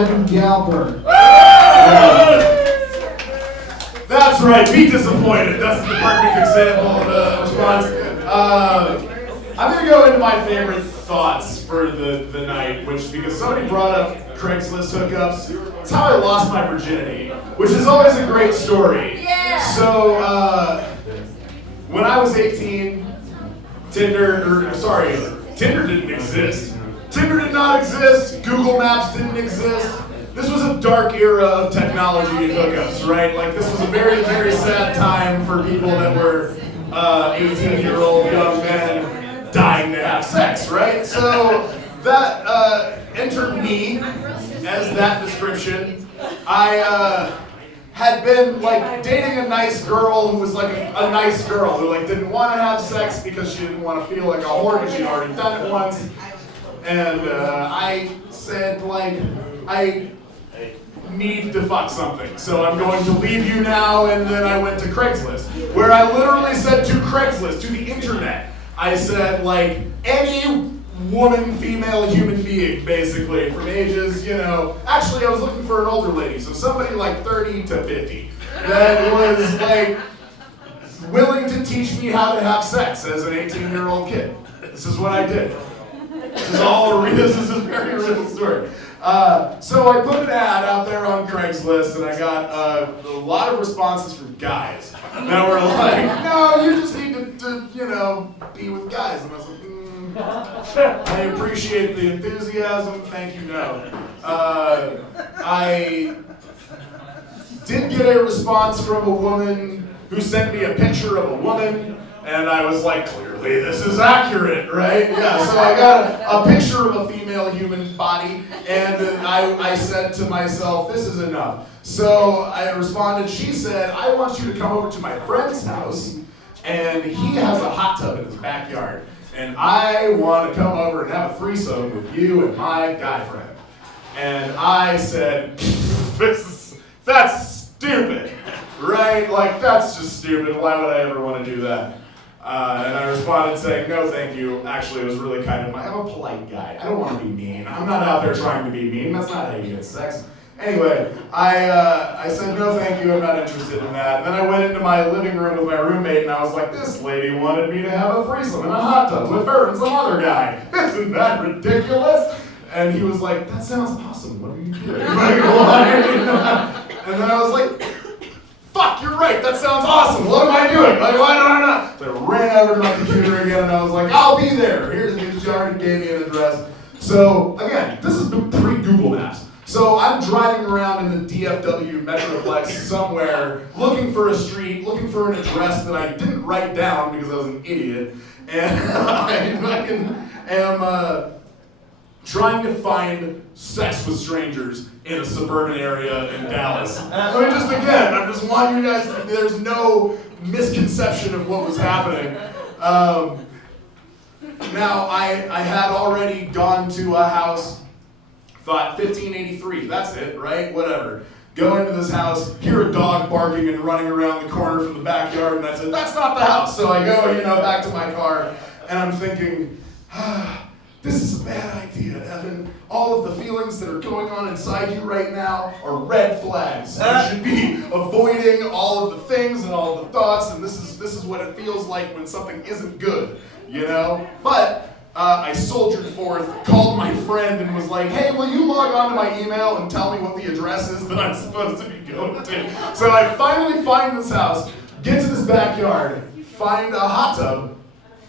Evan Galpert. That's right, be disappointed. That's the perfect example of a response. I'm going to go into my favorite thoughts for the night, because somebody brought up Craigslist hookups. It's how I lost my virginity, which is always a great story. Yeah. So, when I was 18, Tinder didn't exist. Tinder did not exist, Google Maps didn't exist. This was a dark era of technology and hookups, right? Like, this was a very, very sad time for people that were 18-year-old young men dying to have sex, right? So that entered me as that description. I had been like dating a nice girl who was like a nice girl who like didn't want to have sex because she didn't want to feel like a whore because she'd already done it once. And I said like, I need to fuck something, so I'm going to leave you now. And then I went to Craigslist, where I literally said to Craigslist, to the internet, I said like any woman, female, human being, basically, from ages, actually I was looking for an older lady, so somebody like 30 to 50 that was like willing to teach me how to have sex as an 18-year-old kid. This is what I did. This is a very real story. So I put an ad out there on Craigslist, and I got a lot of responses from guys that were like, no, you just need to be with guys. And I was like, I appreciate the enthusiasm, thank you, no. I did get a response from a woman who sent me a picture of a woman, and I was like, clearly this is accurate, right? Yeah, so I got a picture of a female human body, and I said to myself, this is enough. So I responded, she said, I want you to come over to my friend's house, and he has a hot tub in his backyard, and I want to come over and have a threesome with you and my guy friend. And I said, that's stupid, right? Like, that's just stupid. Why would I ever want to do that? And I responded saying, no, thank you. Actually, it was really kind of I'm a polite guy. I don't want to be mean. I'm not out there trying to be mean. That's not how you get sex. Anyway, I said, no, thank you. I'm not interested in that. And then I went into my living room with my roommate, and I was like, this lady wanted me to have a threesome in a hot tub with her and some other guy. Isn't that ridiculous? And he was like, that sounds awesome. What are you doing? Like, why? And then I was like, fuck, you're right, that sounds awesome. What am I doing? Like, why did I not? So I ran over to my computer again, and I was like, I'll be there. She already gave me an address. So, again, this is pre-Google Maps. So I'm driving around in the DFW Metroplex somewhere, looking for a street, looking for an address that I didn't write down because I was an idiot. And I am trying to find sex with strangers in a suburban area in Dallas. I'm just wanting you guys to, there's no misconception of what was happening. Now, I had already gone to a house, thought 1583, that's it, right? Whatever. Go into this house, hear a dog barking and running around the corner from the backyard, and I said, that's not the house. So I go, back to my car, and I'm thinking, this is a bad idea, Evan. All of the feelings that are going on inside you right now are red flags. You should be avoiding all of the things and all of the thoughts, and this is what it feels like when something isn't good, But I soldiered forth, called my friend, and was like, hey, will you log on to my email and tell me what the address is that I'm supposed to be going to? So I finally find this house, get to this backyard, find a hot tub.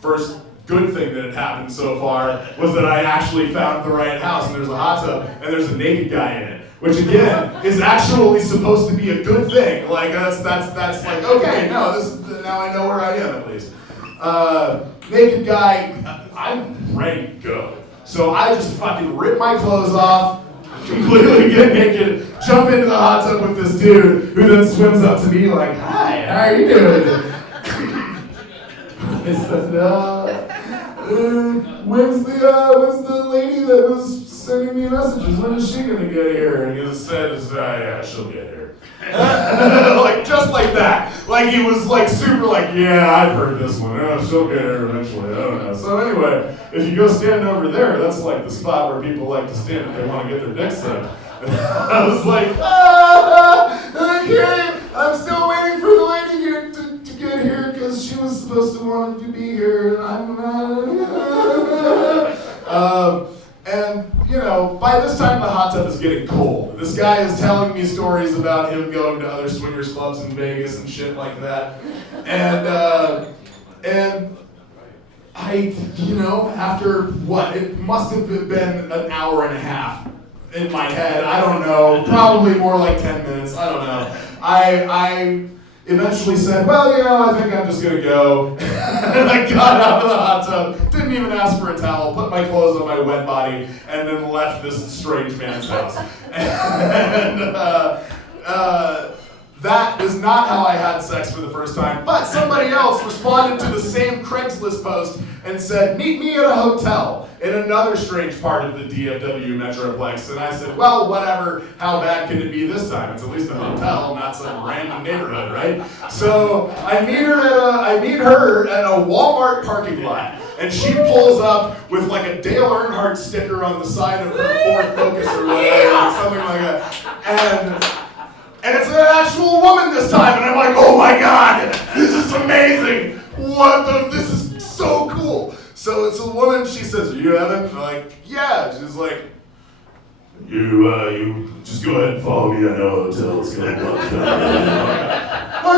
First good thing that had happened so far was that I actually found the right house, and there's a hot tub, and there's a naked guy in it, which again is actually supposed to be a good thing. Like that's like, okay, no, now I know where I am at least. Naked guy, I'm ready to go. So I just fucking rip my clothes off, completely get naked, jump into the hot tub with this dude, who then swims up to me like, hi, how are you doing? I said, when's the lady that was sending me messages? When is she gonna get here? And he said, yeah, she'll get here. Like, just like that. Like, he was like super like, yeah, I've heard this one. Oh, she'll get here eventually. I don't know. So anyway, if you go stand over there, that's like the spot where people like to stand if they want to get their dick sucked. I was like, okay, I'm still waiting for the lady here to get here because she was supposed to want to be here, and I'm not. And, you know, by this time the hot tub is getting cold. This guy is telling me stories about him going to other swingers clubs in Vegas and shit like that. And I, you know, after what, it must have been an hour and a half in my head, I don't know, probably more like 10 minutes, I don't know. I eventually said, well, you know, I think I'm just gonna go. And I got out of the hot tub, didn't even ask for a towel, put my clothes on my wet body, and then left this strange man's house. And that is not how I had sex for the first time, but somebody else responded to the same Craigslist post and said, meet me at a hotel in another strange part of the DFW Metroplex. And I said, well, whatever, how bad can it be this time? It's at least a hotel, not some random neighborhood, right? So I meet her at a Walmart parking lot. And she pulls up with like a Dale Earnhardt sticker on the side of her Ford Focus or whatever, something like that. And it's an actual woman this time, and I'm like, oh my God, this is amazing. This is so cool. So it's a woman, she says, you Evan? I'm like, yeah. She's like, you just go ahead and follow me. I know a hotel. It's going to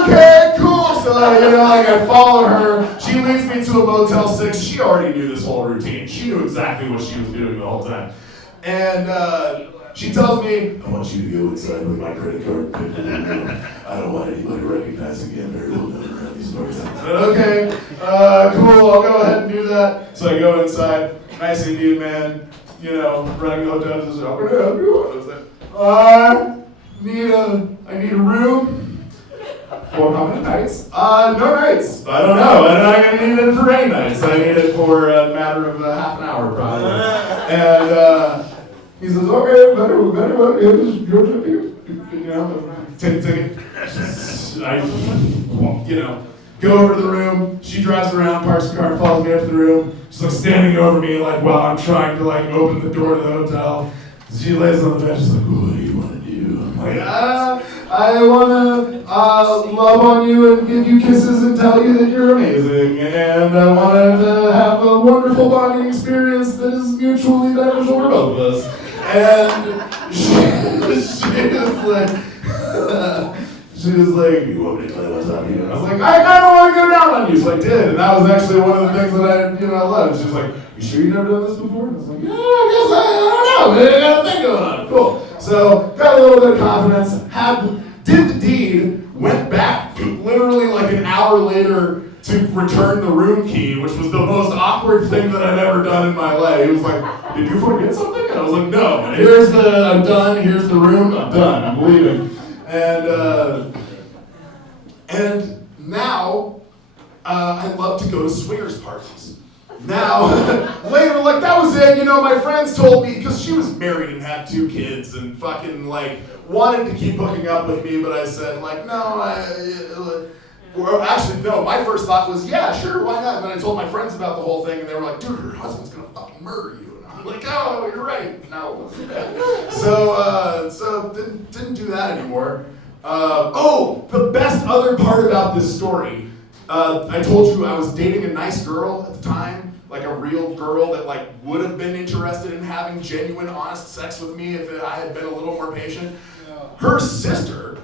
okay, cool. So, you know, like I follow her. She leads me to a Motel 6. She already knew this whole routine. She knew exactly what she was doing the whole time. And she tells me, I want you to go inside with my credit card and pay for the room. I don't want anybody recognizing me. I'm very well known around these parts. I said, okay, cool, I'll go ahead and do that. So I go inside, nice Indian man, you know, running the hotel. Says, how can I help you? I was like, I need a room. For how many nights? No nights. I don't know. I'm not going to need it for any nights. I need it for a matter of half an hour, probably. And he says, okay, very well. You know, take the ticket. I, you know, go over to the room. She drives around, parks the car, follows me up to the room. She's like standing over me, like while I'm trying to like open the door to the hotel. She lays on the bed. She's like, what do you want to do? I'm like, I want to love on you and give you kisses and tell you that you're amazing. And I want to have a wonderful bonding experience that is mutually beneficial for both of us. And she was like, you want me to play on top of you? And I was like, I kind of want to go down on you. So I did. And that was actually one of the things that I loved. She was like, you sure you've never done this before? And I was like, yeah, I guess I don't know. I got a thing going on. Cool. So got a little bit of confidence, did the deed, went back literally like an hour later to return the room key, which was the most awkward thing that I've ever done in my life. He was like, did you forget something? And I was like, no, I'm done, here's the room, I'm done, I'm leaving. And now, I love to go to swingers parties. Now, later, like that was it, you know, my friends told me, because she was married and had 2 kids and fucking like, wanted to keep hooking up with me, but I said like, no, actually, no, my first thought was, yeah, sure, why not? And then I told my friends about the whole thing, and they were like, dude, her husband's gonna fucking murder you. And I'm like, oh, you're right, no. So didn't do that anymore. The best other part about this story, I told you I was dating a nice girl at the time, like a real girl that like would have been interested in having genuine, honest sex with me if I had been a little more patient. Her sister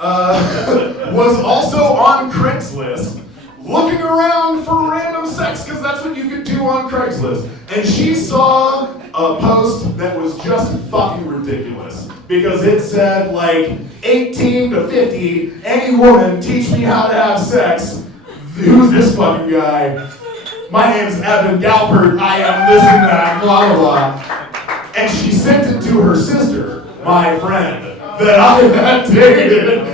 was also on Craigslist looking around for random sex because that's what you could do on Craigslist. And she saw a post that was just fucking ridiculous because it said like 18 to 50, any woman, teach me how to have sex. Who's this fucking guy? My name's Evan Galpert, I am this and that, blah, blah, blah. And she sent it to her sister, my friend, that I had dated.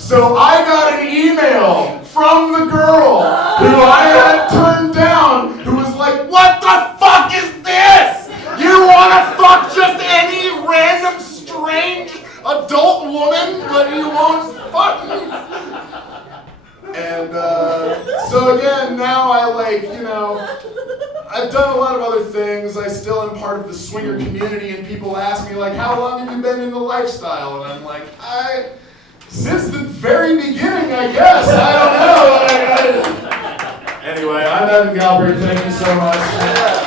So I got an email from the girl who I had turned down, who was like, what the fuck is this? You wanna fuck just any random, strange adult woman, but you won't fuck me? And so again, now I like, you know, I've done a lot of other things. I still am part part of the swinger community, and people ask me, like, how long have you been in the lifestyle? And I'm like, since the very beginning, I guess. I don't know. Anyway, I'm Evan Galpert. Thank you so much.